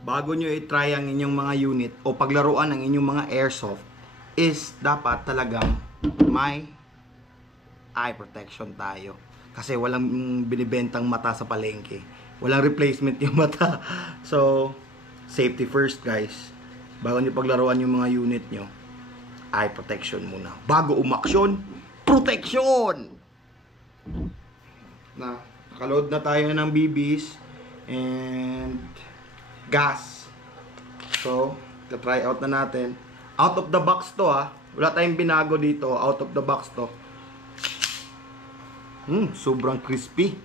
bago nyo i-try ang inyong mga unit o paglaruan ang inyong mga airsoft, is dapat talagang may eye protection tayo. Kasi walang binibentang mata sa palengke. Walang replacement yung mata. So, safety first guys. Bago nyo paglaruan yung mga unit nyo, eye protection muna. Bago umaksyon, protection! Nakaload na tayo ng BBs and gas. So, try out na natin. Out of the box to ha. Wala tayong binago dito. Out of the box to. Sobrang crispy.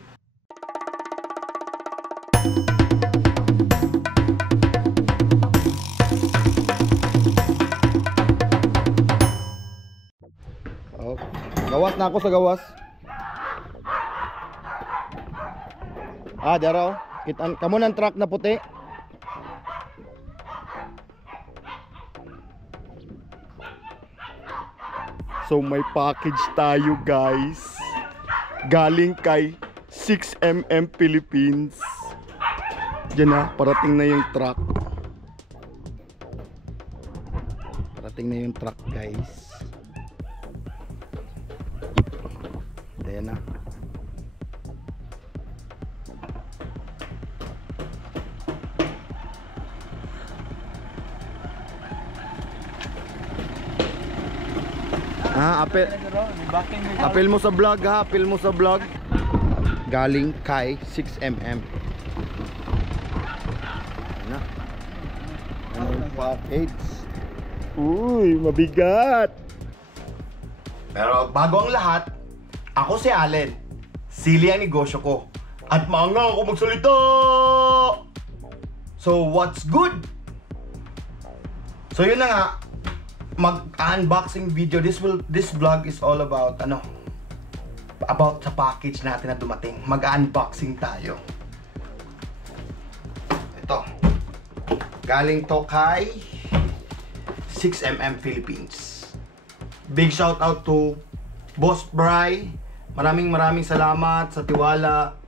Oh, gawas na ako sa gawas. Daraw. Kamo ng truck na puti. So may package tayo guys. Galing kay 6mm Philippines. Diyan na, parating na yung truck. Parating na yung truck guys. Ayan na. Apel mo sa vlog ha, apel mo sa vlog. Galing kay 6mm. Ano? Ano yung package? Uy, mabigat. Pero bago ang lahat, ako si Allen. Sili ang negosyo ko. At maangang ako magsalita. So what's good? So yun na nga, mag-unboxing video. This vlog is all about about sa package natin na dumating. Mag-unboxing tayo. Ito. Galing to kay 6mm Philippines. Big shout out to Boss Bry. Maraming salamat sa tiwala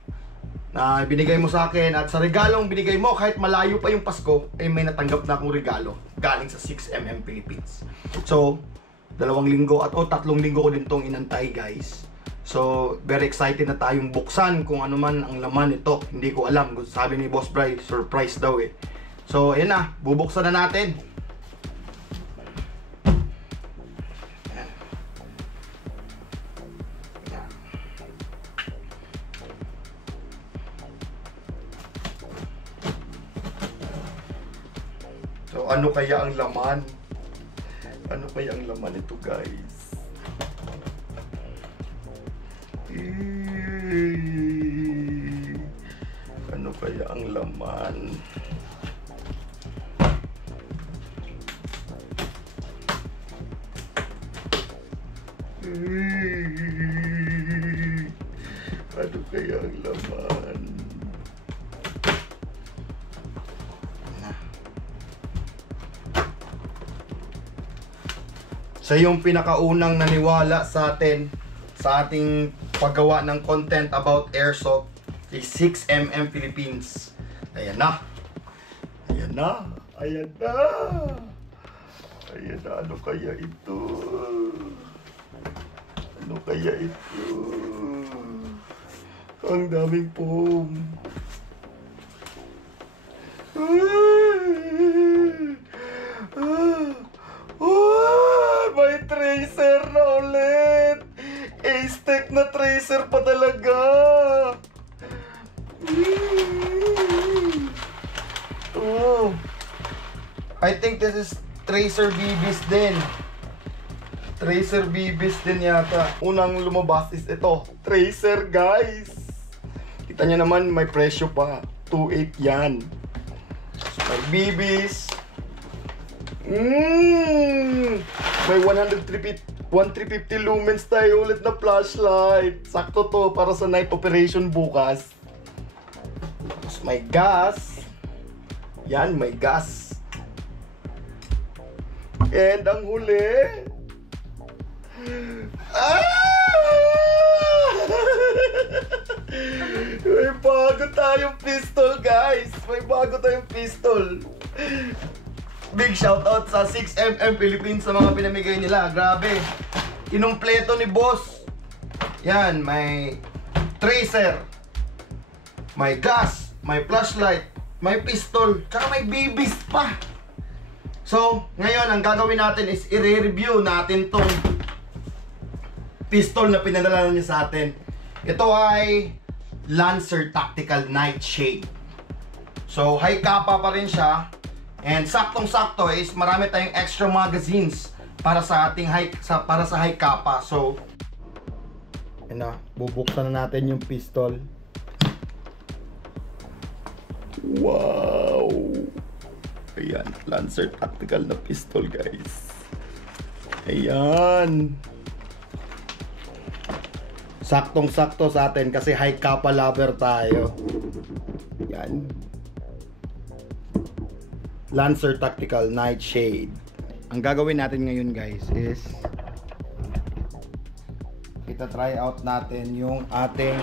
na binigay mo sa akin, at sa regalong binigay mo, kahit malayo pa yung Pasko, ay may natanggap na akong regalo galing sa 6mm Philippines. So, 2 linggo at 3 linggo ko din tong inantay guys. So, very excited na tayong buksan kung ano man ang laman nito. Hindi ko alam. Sabi ni Boss Bry, surprise daw eh. So, ayan na, bubuksan na natin. So, ano kaya ang laman? Ano kaya ang laman nito, guys? Ano kaya ang laman? Ano kaya ang laman? Siya yung pinakaunang naniwala sa atin sa ating paggawa ng content about airsoft, is 6mm Philippines. Ayan na. Ayan na. Ayan na. Ayan na. Ano kaya ito? Ano kaya ito? Ang daming foam. May tracer na ulit. A-Stick na tracer pa talaga. Oh, I think this is tracer BBs din. Tracer BBs din yata. Unang lumabas is ito, tracer guys. Kita nyo naman, may presyo pa. 2.8 yan. May BBs. May 1350 lumens tayo ulit na flashlight. Sakto to para sa night operation bukas. Tapos may gas. Yan, may gas. And ang huli, May bago tayong pistol, guys. May bago tayong pistol. Big shoutout sa 6mm Philippines sa mga pinamigay nila. Grabe. Inumpleto ni boss. Yan, may tracer, may gas, may flashlight, may pistol, tsaka may BBs pa. So, ngayon ang gagawin natin is i-review natin tong pistol na pinadala niya sa atin. Ito ay Lancer Tactical Nightshade. So, high kappa pa rin siya. And saktong-sakto is marami tayong extra magazines para sa ating para sa high kappa. So, bubuksan na natin yung pistol. Wow! Ayan, Lancer Tactical na pistol, guys. Ayan. Saktong-sakto sa atin kasi high kappa lover tayo. Ayan. Lancer Tactical Nightshade. Ang gagawin natin ngayon, guys, is try out natin yung ating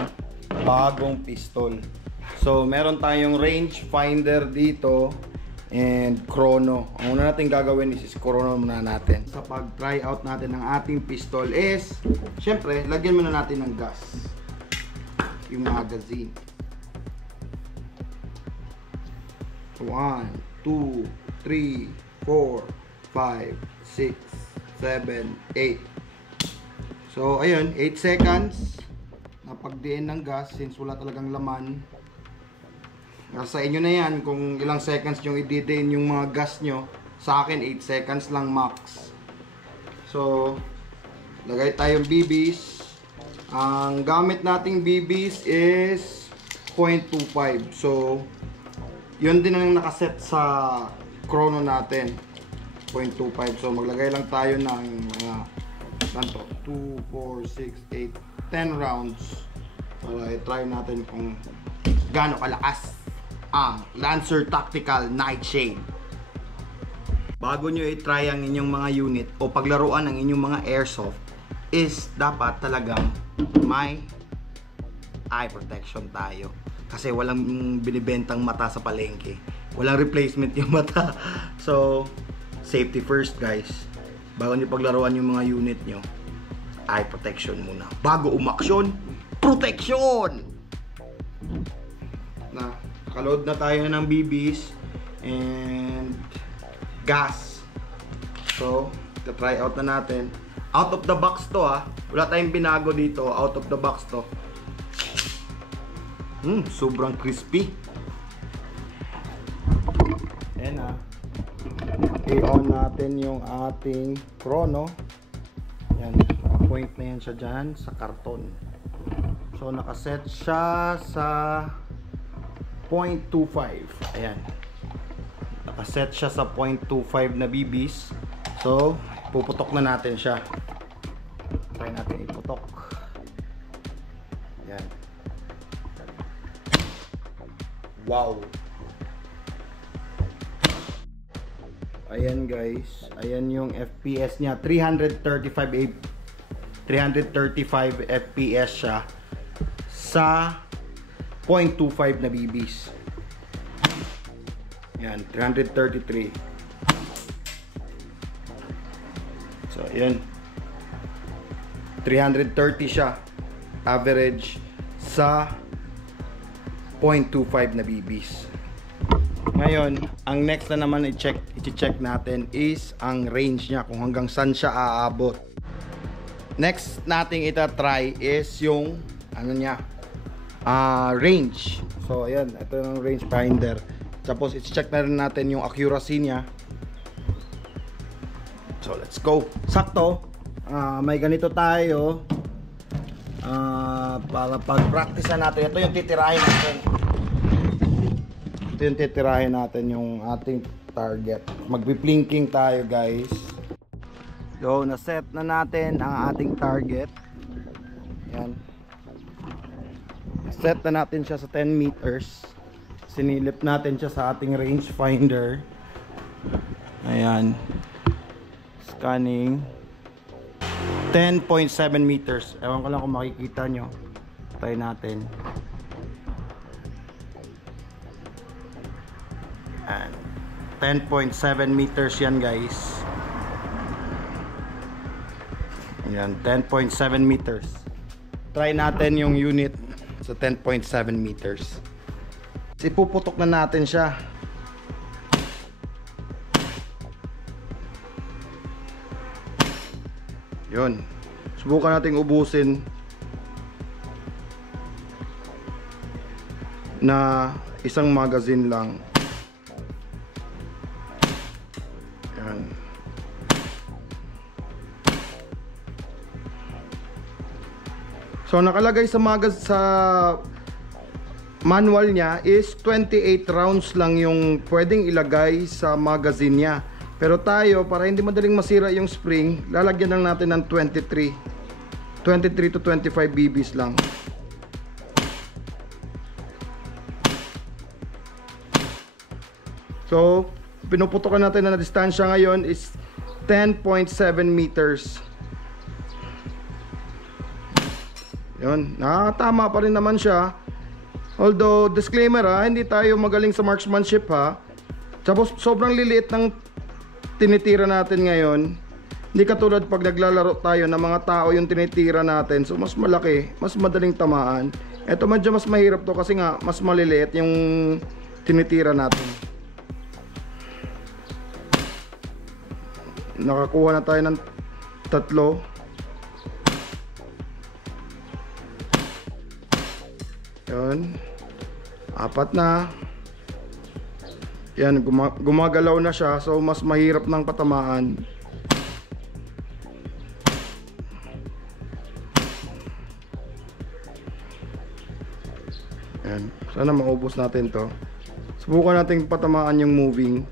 bagong pistol. So, meron tayong range finder dito and chrono. Ang una natin gagawin is chrono muna natin. Sa pag-try out natin ng ating pistol is, syempre, lagyan muna natin ng gas. Yung magazine. 1, 2, 3, 4, 5, 6, 7, 8. So, ayun, 8 seconds. Napagdiin ng gas since wala talagang laman. Sa inyo na yan kung ilang seconds yung i-detain yung mga gas nyo. Sa akin, 8 seconds lang max. So, lagay tayong BBs. Ang gamit nating BBs is 0.25. So, yun din ang nakaset sa chrono natin. 0.25. So, maglagay lang tayo ng 2, 4, 6, 8, 10 rounds para i-try natin kung gaano kalakas ang Lancer Tactical Nightshade. Bago nyo i-try ang inyong mga unit o paglaruan ang inyong mga airsoft is dapat talagang may eye protection tayo kasi walang binibentang mata sa palengke, walang replacement yung mata. So safety first, guys. Bago nyo paglaruan yung mga unit nyo, eye protection muna. Bago umaksyon, protection! Nakaload na tayo ng BBs and gas. So, try out na natin. Out of the box to, ha. Wala tayong binago dito. Out of the box to. Sobrang crispy. Ayan, ha. I-on natin yung ating chrono. Yan, point na yan siya dyan sa karton. So, nakaset siya sa 0.25. Ayan. Nakaset siya sa 0.25 na BBs. So, puputok na natin siya. Try natin iputok. Ayan. Wow! Ayan, guys, ayan yung FPS niya, 335 FPS siya sa 0.25 na BBs. Ayan, 333. So, ayan, 330 siya average sa 0.25 na BBs. Ngayon, ang next na naman i-check natin is ang range niya, kung hanggang saan siya aabot. Next nating ita-try is yung range. So ayan, ito yung range finder. Tapos i-check na rin natin yung accuracy niya. So let's go. Sakto, may ganito tayo para pag-practice na natin. Ito yung titirahin natin. Ito yung titirahin natin yung ating target. Magpi-plinking tayo, guys. So, na-set na natin ang ating target. Yan. Set na natin siya sa 10 meters. Sinilip natin siya sa ating range finder. Ayan. Scanning. 10.7 meters. Ewan ko lang kung makikita nyo. Try natin. 10.7 meters yan guys. Yan, 10.7 meters. Try natin yung unit sa 10.7 meters. Ipuputok na natin siya. Yun. Subukan nating ubusin na isang magazine lang. Yan. So nakalagay sa manual niya is 28 rounds lang yung pwedeng ilagay sa magazine niya. Pero tayo, para hindi madaling masira yung spring, lalagyan lang natin ng 23 to 25 BBs lang. So, pinuputokan natin na distansya ngayon is 10.7 meters. Yun, nakatama pa rin naman siya. Although, disclaimer hindi tayo magaling sa marksmanship Tapos, sobrang liliit ng tinitira natin ngayon. Hindi katulad pag naglalaro tayo ng mga tao yung tinitira natin. So, mas malaki, mas madaling tamaan. Ito medyo mas mahirap to kasi nga, mas maliliit yung tinitira natin. Nakakuha na tayo ng 3. Yun. 4 na. Yan, gumagalaw na siya. So, mas mahirap ng patamaan. Yan. Sana maubos natin to. Subukan natin patamaan yung moving.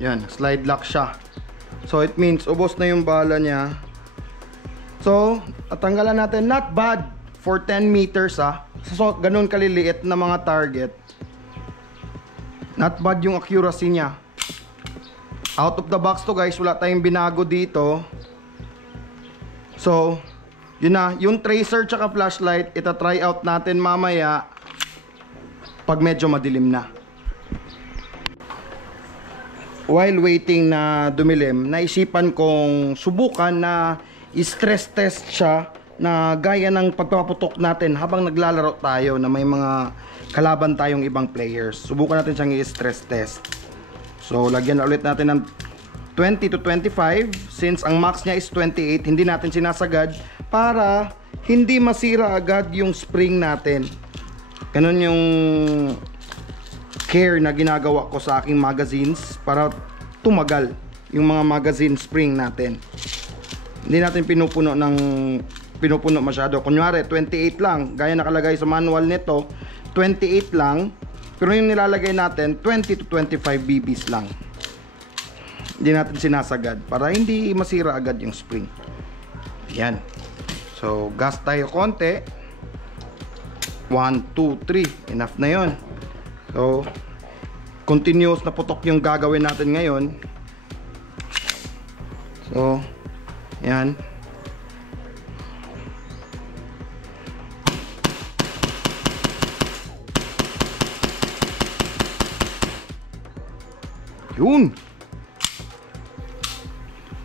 Yan, slide lock siya. So it means ubos na yung bala niya. So, tanggalan natin. Not bad for 10 meters So ganun kaliliit na mga target. Not bad yung accuracy niya. Out of the box to guys, wala tayong binago dito. So, yun na, yung tracer tsaka flashlight, ita-try out natin mamaya pag medyo madilim na. While waiting na dumilim, naisipan kong subukan na i-stress test siya na gaya ng pagpapaputok natin habang naglalaro tayo na may mga kalaban tayong ibang players. Subukan natin siyang i-stress test. So, lagyan na ulit natin ng 20 to 25. Since ang max niya is 28, hindi natin sinasagad para hindi masira agad yung spring natin. Ganun yung care na ginagawa ko sa aking magazines para tumagal yung mga magazine spring natin. Hindi natin pinupuno masyado. Kunyari 28 lang, gaya nakalagay sa manual nito, 28 lang, pero yung nilalagay natin 20 to 25 BBs lang. Hindi natin sinasagad para hindi masira agad yung spring. Yan. So gas tayo konti. 1, 2, 3, enough na yon. So continuous na putok yung gagawin natin ngayon. So yan. Yun.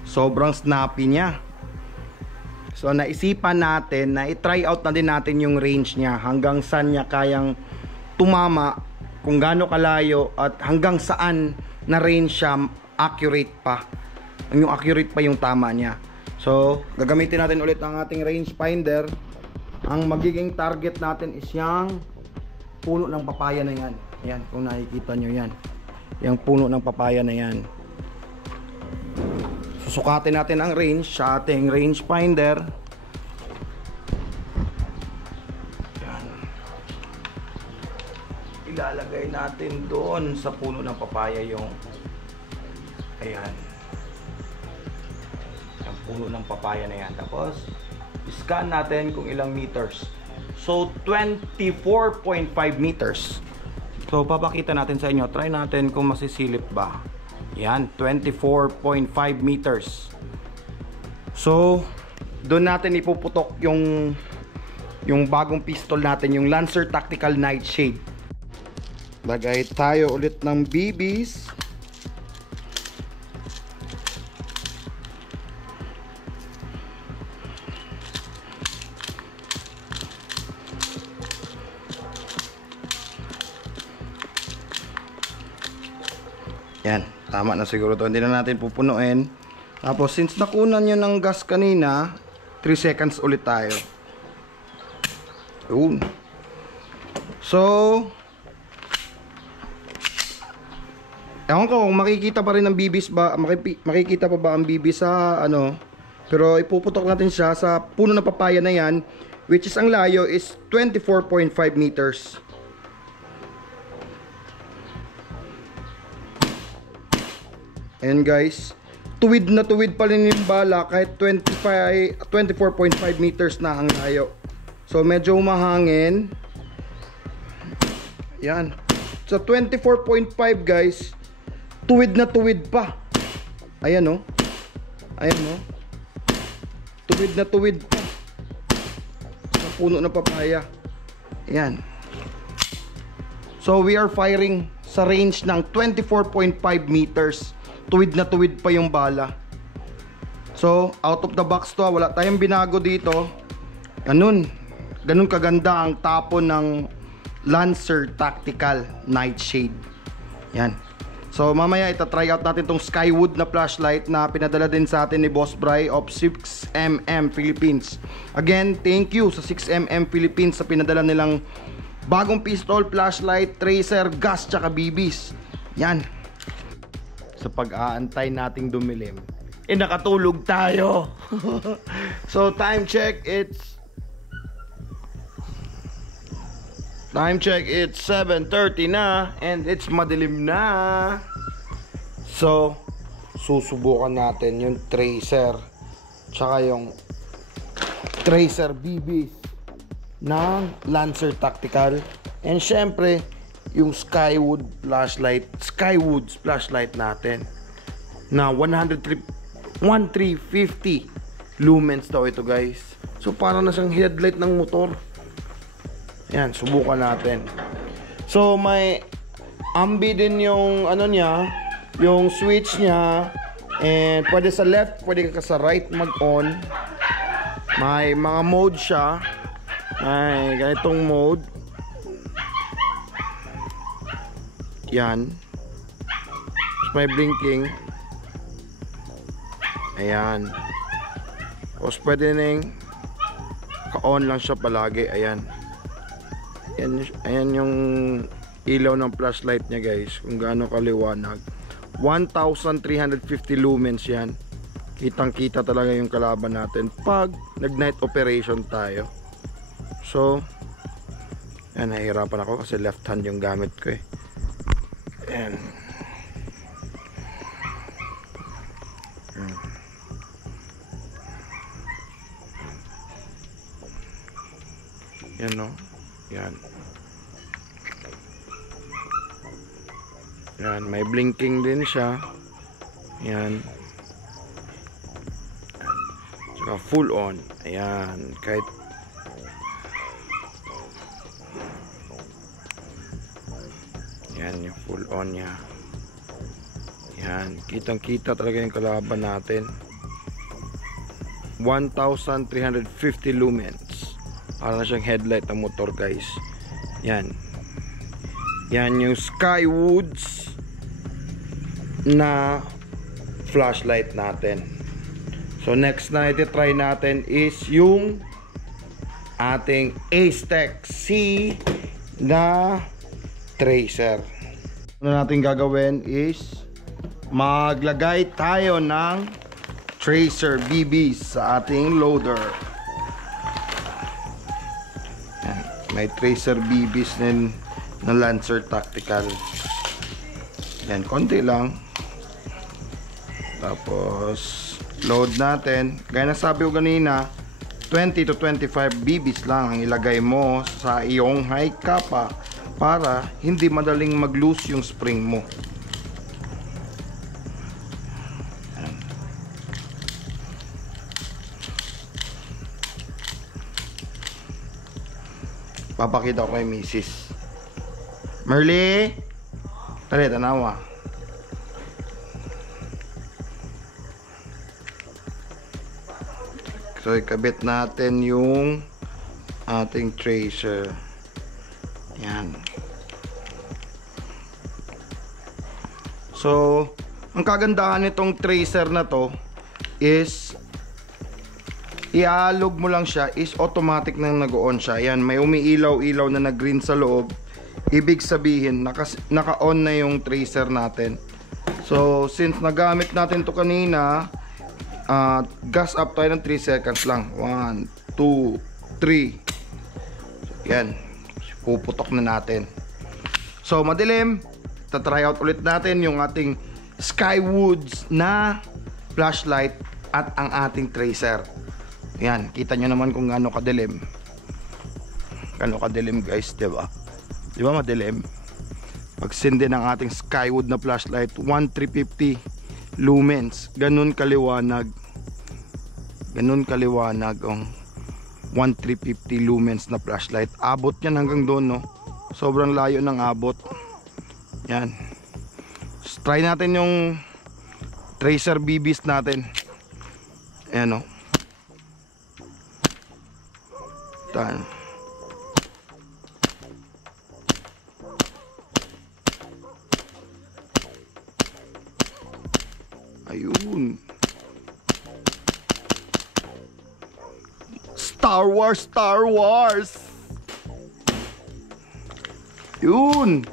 Sobrang snappy niya. So naisipan natin na i-try out na din natin yung range niya, hanggang saan niya kayang tumama, kung gaano kalayo at hanggang saan na range siya accurate pa. Yung accurate pa yung tama niya. So gagamitin natin ulit ang ating range finder. Ang magiging target natin is yung puno ng papaya na yan. Yan, kung nakikita nyo yan. Yung puno ng papaya na yan. Susukatin natin ang range sa ating range finder. Yan. Ilalagay natin doon sa puno ng papaya yung ayan. Yung puno ng papaya na yan. Tapos scan natin kung ilang meters. So 24.5 meters. So papakita natin sa inyo. Try natin kung masisilip ba. Yan, 24.5 meters. So doon natin ipuputok yung bagong pistol natin, yung Lancer Tactical Nightshade. Lagay tayo ulit ng BBs. Yan, tama na siguro to. Hindi na natin pupunuin. Tapos since nakunan nyo ng gas kanina, 3 seconds ulit tayo. Yun. So, ewan ko kung makikita pa rin ang bibis ba, makikita pa ba ang bibis sa ano. Pero ipuputok natin siya sa puno na papaya na yan, which is ang layo is 24.5 meters. Ayan guys, tuwid na tuwid pa rin yung bala kahit 24.5 meters na ang layo. So medyo umahangin. Yan. Sa 24.5 guys, tuwid na tuwid pa. Ayan o. Ayan o. Tuwid na tuwid pa. Sa puno na papaya. Ayan. So we are firing sa range ng 24.5 meters. Tuwid na tuwid pa yung bala. So out of the box to, wala tayong binago dito. Ganun kaganda ang tapon ng Lancer Tactical Nightshade. Yan. So mamaya itatry out natin tong Skywood na flashlight na pinadala din sa atin ni Boss Bry of 6mm Philippines. Again, thank you sa 6mm Philippines sa pinadala nilang bagong pistol, flashlight, tracer, gas, tsaka BBs. Yan. Sa pag-aantay nating dumilim, nakatulog tayo. So time check, it's 7:30 na and it's madilim na. So susubukan natin yung tracer tsaka yung tracer BB ng Lancer Tactical, and syempre yung Skywood's flashlight natin na 1350 lumens daw ito guys. So para na siyang headlight ng motor. Yan, subukan natin. So may ambi din yung ano niya, yung switch niya, and pwede sa left, pwede ka sa right mag-on. May mga mode siya. May ganitong mode. Yan. May blinking. Ayan. Tapos pwede nang ka-on lang siya palagi. Ayan. Ayan yung ilaw ng flashlight niya guys, kung gaano kaliwanag. 1350 lumens yan. Kitang kita talaga yung kalaban natin pag nag night operation tayo. So yan, nahihirapan ako kasi left hand yung gamit ko eh. Ayan. Yan no. Yan. Yan, may blinking din siya. Yan. Saka full on. Ayan, kahit yan yung full on niya. Yan, kitang kita talaga yung kalaban natin. 1350 lumens. Para na siyang headlight ng motor guys. Yan. Yan yung Skywood's na flashlight natin. So next na iti-try natin is yung ating Aztec C na tracer. Ano natin gagawin is maglagay tayo ng tracer BBs sa ating loader. Yan. May tracer BBs din na Lancer Tactical. Yan, konti lang. Tapos load natin. Gaya na sabi ko kanina, 20 to 25 BBs lang ang ilagay mo sa iyong high kappa para hindi madaling mag-loose yung spring mo. Papakita ko kay Mrs. Merly! Tali, tanawa. So, ikabit natin yung ating tracer. Yan. So, ang kagandahan nitong tracer na to is iaalog mo lang siya, is automatic nang nag-on siya. Yan, may umiilaw-ilaw na nag-green sa loob. Ibig sabihin, naka-on na yung tracer natin. So, since nagamit natin to kanina, gas up tayo ng 3 seconds lang. 1, 2, 3. Yan, puputok na natin. So, madilim. Tatry out ulit natin yung ating Skywoods na flashlight at ang ating tracer. Yan, kita nyo naman kung gaano kadilim. Gaano kadilim guys, diba? Diba madilim? Pagsindi ng ating Skywood na flashlight, 1350 lumens. Ganun kaliwanag. Ganun kaliwanag ang 1350 lumens na flashlight. Abot yan hanggang doon, no? Sobrang layo ng abot. Yan. Try natin yung tracer BBs natin. Ayan, no? Tan. Ayun. Star Wars, Star Wars. Yun.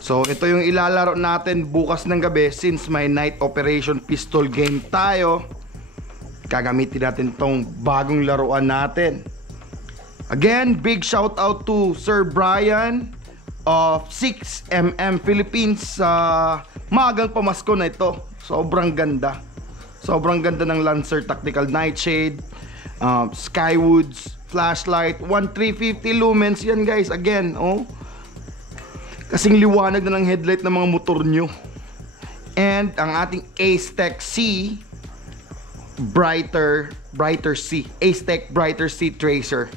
So, ito yung ilalaro natin bukas ng gabi since may night operation pistol game tayo. Gagamitin natin tong bagong laruan natin. Again, big shout out to Sir Brian of 6mm Philippines sa magang pamasko na ito. Sobrang ganda. Sobrang ganda ng Lancer Tactical Nightshade, Skywoods flashlight, 1350 lumens yan guys. Again, oh. Kasing liwanag na ng headlight ng mga motor nyo. And ang ating Aztec C Brighter C, Aztec Brighter C Tracer.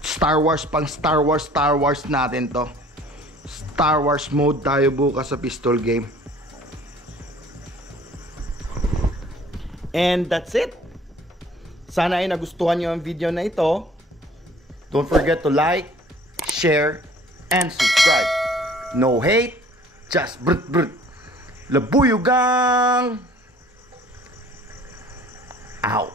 Star Wars, pang Star Wars natin to. Star Wars mode tayo bukas sa pistol game. And that's it. Sana ay nagustuhan nyo ang video na ito. Don't forget to like, share, and subscribe. No hate, just brut brut. Labuyugang out.